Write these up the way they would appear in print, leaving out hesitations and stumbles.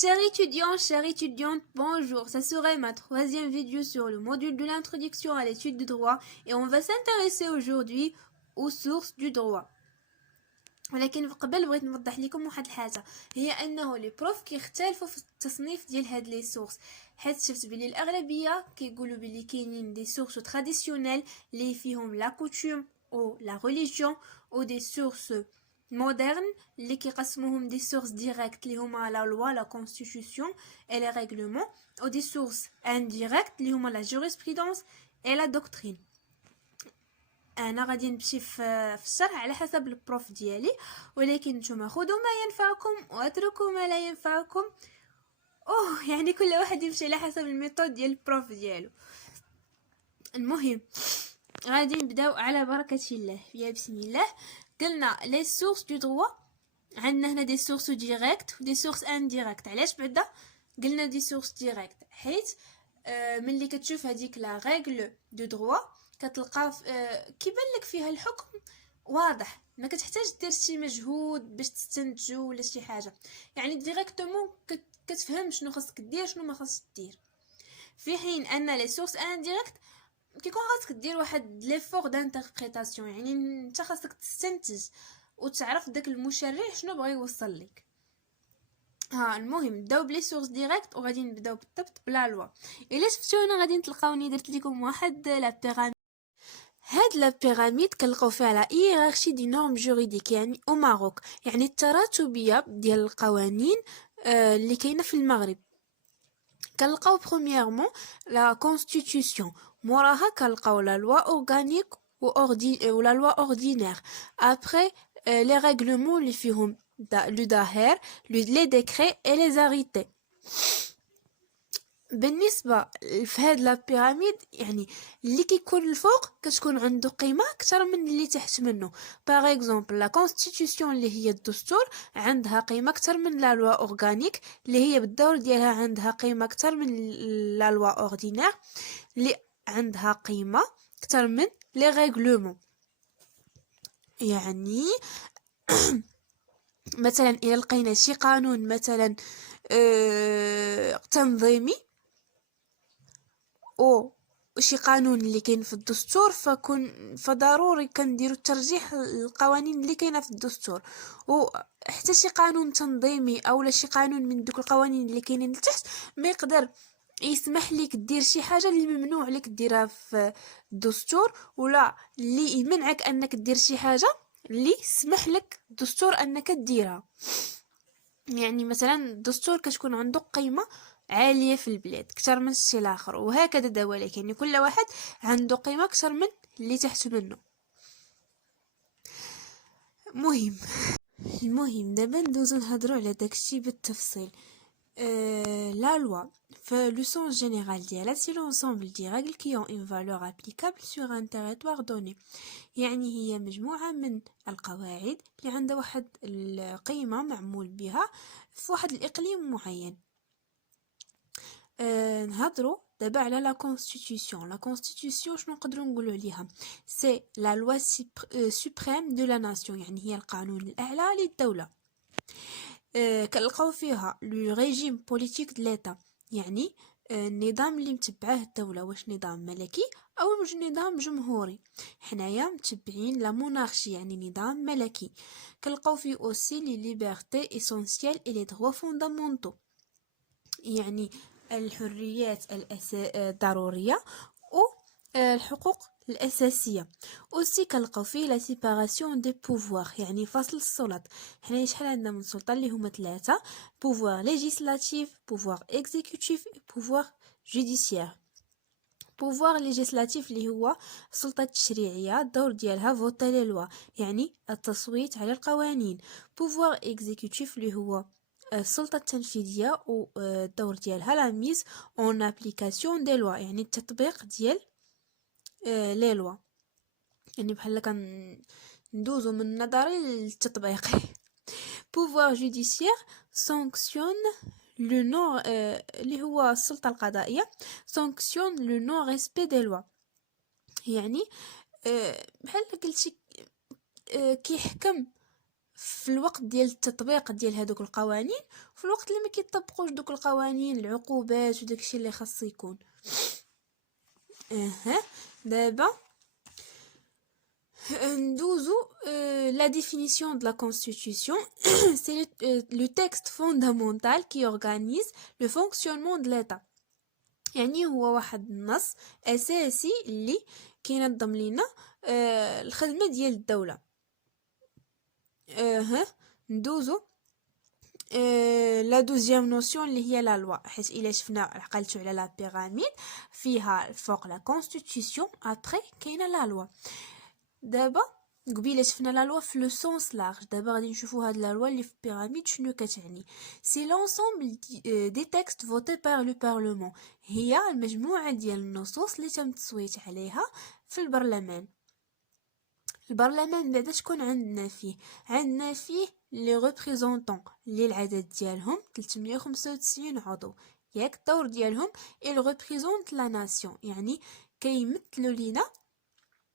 Chers étudiants, chères étudiantes, bonjour. Ça serait ma troisième vidéo sur le module de l'introduction à l'étude du droit et on va s'intéresser aujourd'hui aux sources du droit. ولكن قبل بغيت نوضح لكم واحد الحاجه، هي انه لي بروف كيختلفوا في التصنيف ديال هاد لي سورس، حيت شفت بلي الاغلبيه كيقولوا بلي كاينين دي سورس تراديسيونيل اللي فيهم لا كوتوم او لا ريليجيون، او دي سورس مودرن اللي كيقسموهم دي سورس ديريكت اللي هما لا لوا لا كونستيتيوشن اي لي ريغلومون، او دي سورس انديريكت اللي هما لا جوريسبرودونس اي لا دوكترين. انا غادي نمشي في الشرح على حسب البروف ديالي، ولكن نتوما خذوا ما ينفعكم واتركوا ما لا ينفعكم. يعني كل واحد يمشي على حسب الميثود ديال البروف ديالو. المهم غادي نبداو على بركه الله. يا بسم الله. قلنا لي سورس دو دروا، عندنا هنا دي سورس ديريكت ودي سورس انديريكت. علاش بعدا قلنا دي سورس ديريكت؟ حيت ملي كتشوف هذيك لا ريغل دو دروا كتلقى كيبان لك فيها الحكم واضح، ما كتحتاج دير شي مجهود باش تستنتجو ولا شي حاجه، يعني ديريكتومون كتفهم شنو خاصك دير شنو ما خاصك دير. في حين ان لي سورس انديريكت كيكون خاصك دير واحد ليفور دانتربريتاسيون، يعني انت خاصك تستنتج وتعرف داك المشرع شنو بغى يوصل لك. المهم نبداو بلي سورس ديريكت وغادي نبداو بالضبط بلا لوا. الا شفتونا غادي تلقاوني درت لكم واحد لا بيراميد. هاد لا بيراميد كنلقاو فيها لا هيرارشي دي نورم جوريديك، يعني او ماروك، يعني التراتبيه ديال القوانين اللي كاينه في المغرب. كنلقاو برومييرمون لا كونستيتيوشن، موراها كنلقاو لا لوا اورغانيك ولا لوا اوردينير، ابري لي ريغلومون اللي فيهم لو داهر، لي ديكري اي لي زاريتي. بالنسبه في هاد لا بيراميد، يعني اللي كيكون الفوق كتكون عنده قيمه اكثر من اللي تحت منه. باغ اكزومبل لا كونستيتيوشن اللي هي الدستور عندها قيمه اكثر من لا لوا اورغانيك اللي هي بالدور ديالها عندها قيمه اكثر من لا لوا اوردينير اللي عندها قيمه اكثر من لي ريغلومون. يعني مثلا الى لقينا شي قانون مثلا تنظيمي او شي قانون اللي كاين في الدستور، فضروري كنديروا الترجيح القوانين اللي كاينه في الدستور، وحتى شي قانون تنظيمي او شي قانون من دوك القوانين اللي كاينين لتحت ما يقدر يسمح لك دير شي حاجه اللي ممنوع لك ديرها في الدستور، ولا اللي يمنعك انك دير شي حاجه اللي سمح لك الدستور انك ديرها. يعني مثلا الدستور كتكون عنده قيمه عاليه في البلاد اكثر من الشيء الاخر، وهكذا دواليك، يعني كل واحد عنده قيمه اكثر من اللي تحت منه. المهم دابا ندوزو نهضروا على داكشي بالتفصيل. La loi fait le sens général ديالها c'est l'ensemble des règles qui ont une valeur applicable sur un territoire donné. يعني هي مجموعة من القواعد اللي عندها واحد القيمة معمول بها في واحد الإقليم معين. نهضروا دابا على لا كونستيتيوشن. لا كونستيتيوشن شنو نقدروا نقولوا عليها؟ سي لا لوا سوبريم دو لا ناسيون، يعني هي القانون الأعلى للدولة. كنلقاو فيها لو ريجيم بوليتيك د ليتا، يعني النظام اللي متبعاه الدوله، واش نظام ملكي او نظام جمهوري. حنايا متبعين لا مونارشي، يعني نظام ملكي. كنلقاو فيه اوسي لي ليبرتي اسونسيال اي لي دروا فوندامونتو، يعني الحريات الضروريه والحقوق الاساسيه. اوسي كنلقاو فيه لا سيباراسيون دي بوفوار، يعني فصل السلطات. حنا شحال عندنا من سلطه اللي هما 3: بوفوار ليجيسلاتيف، بوفوار اكزيكوتيف، بوفوار جوديسيير. بوفوار ليجيسلاتيف اللي هو السلطه التشريعيه، الدور ديالها فوتي لي لوا، يعني التصويت على القوانين. بوفوار اكزيكوتيف اللي هو السلطه التنفيذيه، والدور ديالها لا ميز اون ابليكاسيون دي لوا، يعني التطبيق ديال لي لوا، يعني بحال ندوزو من النظري للتطبيقي. بوفوار جوديسيير سانكسيون لو نو اللي هو السلطه القضائيه، سانكسيون لو نو ريسبي دي لوا، يعني بحال قلتي كيحكم في الوقت ديال التطبيق ديال هذوك القوانين، في الوقت اللي ما كيطبقوش دوك القوانين، العقوبات وداكشي اللي خاص يكون. دابا ندوزو la définition de la constitution. C'est le texte fondamental qui organise le fonctionnement de l'État. يعني هو واحد النص اساسي اللي كينظم لينا الخدمه ديال الدوله. ندوزو لا دوزيام نوسيون اللي هي لا لوا، حيت الا شفنا عقلتو على لا بيراميد فيها فوق لا كونستيتيسيون، ابري كاينه لا لوا. دابا قبيله شفنا لا لوا في لو سونس لارج، دابا غادي نشوفوا هاد لا لوا اللي في بيراميد شنو كتعني. سي لونسومبل دي تيكست فوتي بار لو بارلمون، هي المجموعه ديال النصوص اللي تم التصويت عليها في البرلمان. البرلمان بعدا شكون عندنا فيه لي ريبريزونطون اللي العدد ديالهم 395 عضو، ياك الدور ديالهم il représente la nation، يعني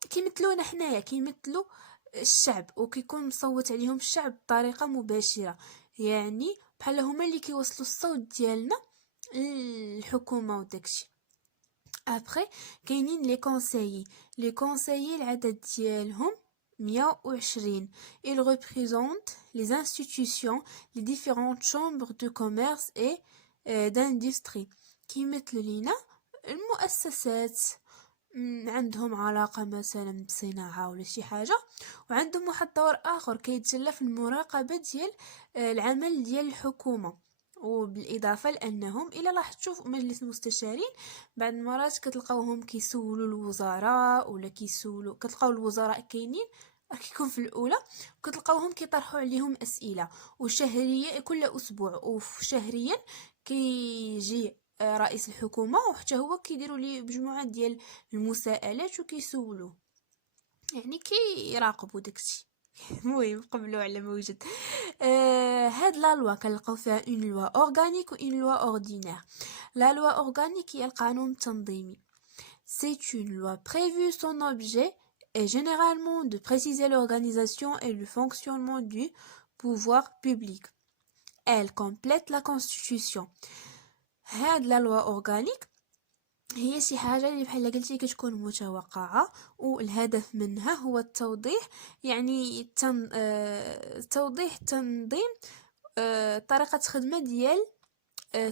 كيمثلونا حنايا، كيمثلوا الشعب، وكيكون مصوت عليهم الشعب بطريقه مباشره، يعني بحال هما اللي كيوصلوا الصوت ديالنا للحكومه وداكشي. ابري كاينين لي كونسايي العدد ديالهم 120. ils représentent les institutions, les différentes chambres de commerce et d'industrie. كيمثلوا لينا المؤسسات، عندهم علاقه مثلا بصناعه ولا شي حاجه، وعندهم واحد الدور اخر كيتجلى في المراقبه ديال العمل ديال الحكومه. وبالاضافه لانهم الا لاحظتوا في مجلس المستشارين بعض المرات كتلقاوهم كيسولوا الوزراء، ولا كتلقاو الوزراء كاينين كيكون في الاولى، كتلقاوهم كيطرحوا عليهم اسئله، وشهريا كل اسبوع وشهريا كيجي رئيس الحكومه وحتى هو كيديروا ليه مجموعه ديال المساءلات وكيسولوه، يعني كيراقبوا داكشي. المهم قبلوا على موجود. هاد لا لوا كنلقاو فيها اون لوا اورغانيك و اون لوا اوردينير. لا لوا اورغانيك هي القانون التنظيمي. C'est une loi prévue. Son objet est généralement de préciser l'organisation et le fonctionnement du pouvoir public. Elle complète la Constitution. هاد لا لوا اورغانيك هي شي حاجه اللي بحال قلتي كتكون متوقعه، والهدف منها هو التوضيح، يعني توضيح تنظيم طريقه خدمه ديال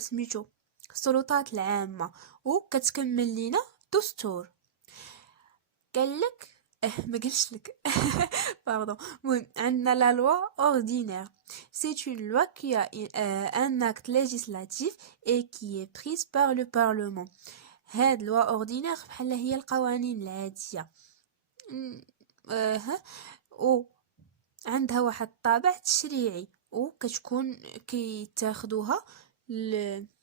سميتو السلطات العامه، وكتكمل لينا دستور. قالك ما قالش لك pardon. المهم عندنا لا loi ordinaire. C'est une loi qui a un acte législatif et qui est prise par le parlement. هاد لوا اوردينير بحال هي القوانين العاديه، و عندها واحد الطابع تشريعي، وكتكون كيتاخدوها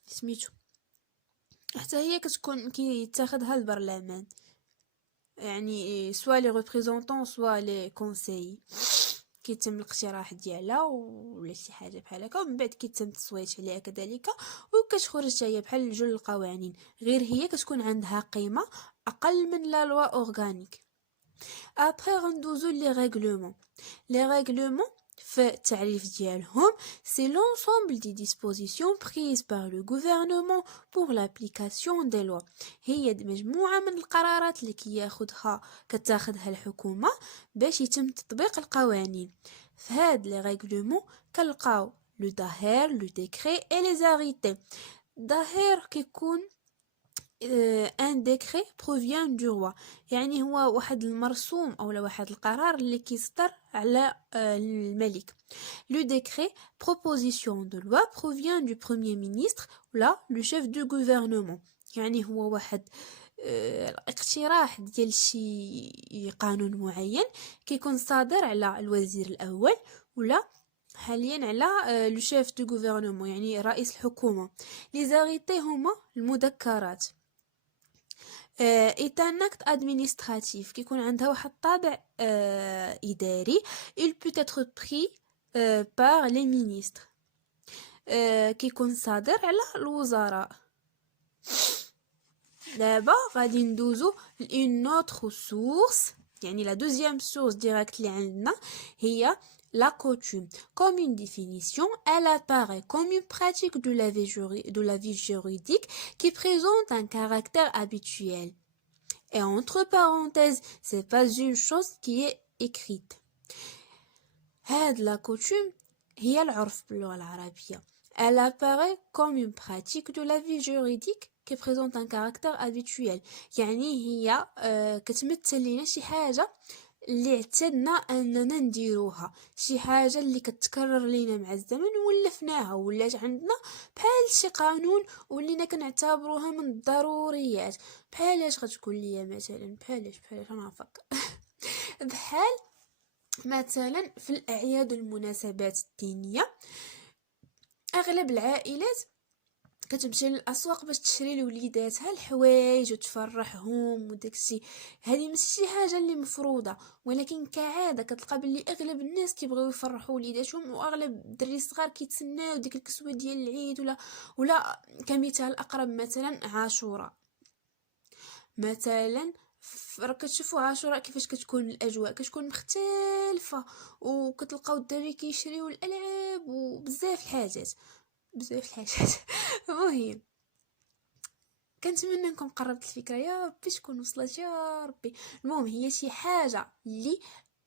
سميتو حتى هي كتكون كيتاخدها البرلمان، يعني سوا لي ريبريزونطون سوا لي كونساي، كيتم الاقتراح ديالها ولا شي حاجه بحال هكا، ومن بعد كيتم التصويت عليها كذلك، وكتخرج هي بحال جوج القوانين، غير هي كتكون عندها قيمه اقل من لا لوا اورغانيك. ابري غندوزو لي ريغلومون. لي ريغلومون في التعريف ديالهم c'est l'ensemble des dispositions prises par le gouvernement pour l'application des lois. هي مجموعة من القرارات اللي كتاخدها الحكومة باش يتم تطبيق القوانين. في هاد لي ريغلومون كنلقاو لو داهير، لو ديكري et les arrêtés. داهير كيكون ان ديكري بروفيان دو روا، يعني هو واحد المرسوم او واحد القرار اللي كيصدر على الملك. لو ديكري بروبوزيسيون دو لوا بروفيان دو بروميير مينيستر ولا لو شيف دو غوفرنمون، يعني هو واحد الاقتراح ديال شي قانون معين كيكون صادر على الوزير الاول ولا حاليا على لو شيف دو غوفرنمون، يعني رئيس الحكومه. لي زاريتي هما المذكرات. est un acte administratif كيكون عندها واحد الطابع إداري. il peut être pris par les ministres، كيكون صادر على الوزراء. دابا غادي ندوزو لune autre source يعني la deuxième source directe اللي عندنا هي la coutume. Comme une définition, elle apparaît comme une pratique de la vie juridique qui présente un caractère habituel. Et entre parenthèses, c'est pas une chose qui est écrite. هاد la coutume هي العرف باللغة العربية. Elle apparaît comme une pratique de la vie juridique qui présente un caractère habituel. يعني هي كتمثل لنا شي حاجة اللي اعتدنا اننا نديروها، شي حاجه اللي كتكرر لينا مع الزمن ولفناها ولات عندنا بحال شي قانون ولينا كنعتبروها من الضروريات. بحالاش غتقول لي مثلا؟ بحالاش انا نفكر بحال مثلا في الاعياد والمناسبات الدينيه، اغلب العائلات كتمشي للاسواق باش تشري لوليداتها الحوايج وتفرحهم وداكشي. هذه ماشي شي حاجه اللي مفروضه، ولكن كعاده كتلقى بلي اغلب الناس كيبغيو يفرحوا وليداتهم، واغلب الدراري الصغار كيتسناو ديك الكسوه ديال العيد ولا كمثال اقرب مثلا عاشوراء. مثلا راك كتشوفوا عاشوراء كيفاش كتكون الاجواء، كتكون مختلفه، وكتلقاو الدراري كيشريو الالعاب وبزاف الحاجات المهم كنتمنى نكون قربت الفكره، يا ربي تكون وصلت يا ربي. المهم هي شي حاجه اللي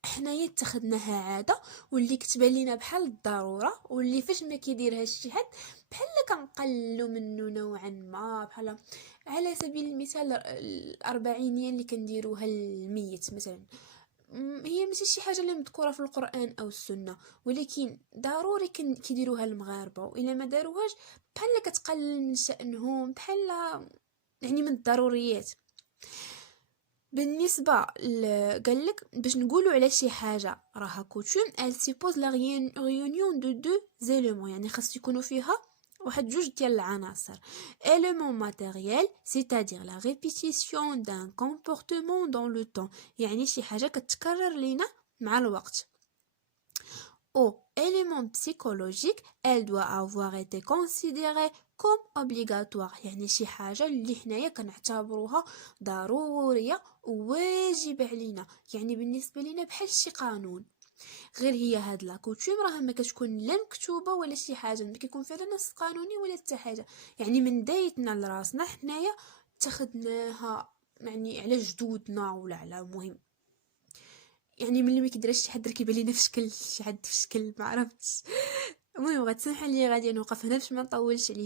حنايا اتخذناها عاده واللي كتبان لينا بحال الضروره، واللي فاش ما كيديرها شي حد بحال كنقللوا منه نوعا ما. بحال على سبيل المثال الاربعينيه اللي كنديروها الميت مثلا، هي ماشي شي حاجه اللي مذكوره في القران او السنه، ولكن ضروري كيديروها المغاربه، والا ما داروهاش بحال كتقلل من شأنهم، بحال يعني من الضروريات. بالنسبه قالك باش نقولوا على شي حاجه راها كوتوم، elle suppose la réunion de deux éléments، يعني خاص يكونوا فيها واحد جوج ديال العناصر. élément matériel c'est-à-dire la répétition d'un comportement dans le temps، يعني شي حاجه كتكرر لينا مع الوقت. Au élément psychologique, elle doit avoir été considérée comme obligatoire، يعني شي حاجة اللي حنايا كنعتبروها ضرورية وواجب علينا، يعني بالنسبة لنا بحال شي قانون. غير هي هاد لا كوتوم راه ما كتكون لا مكتوبة ولا شي حاجة، ما كيكون فيها نص قانوني ولا حتى حاجة، يعني من دايتنا لراسنا حنايا اتخذناها يعني على جدودنا ولا على مهم، يعني ملي ما كيديرش شي حد كيبان لينا في شكل شي حد في شكل ما عرفتش. المهم غتسمح لي غادي نوقف هنا باش ما نطولش عليك.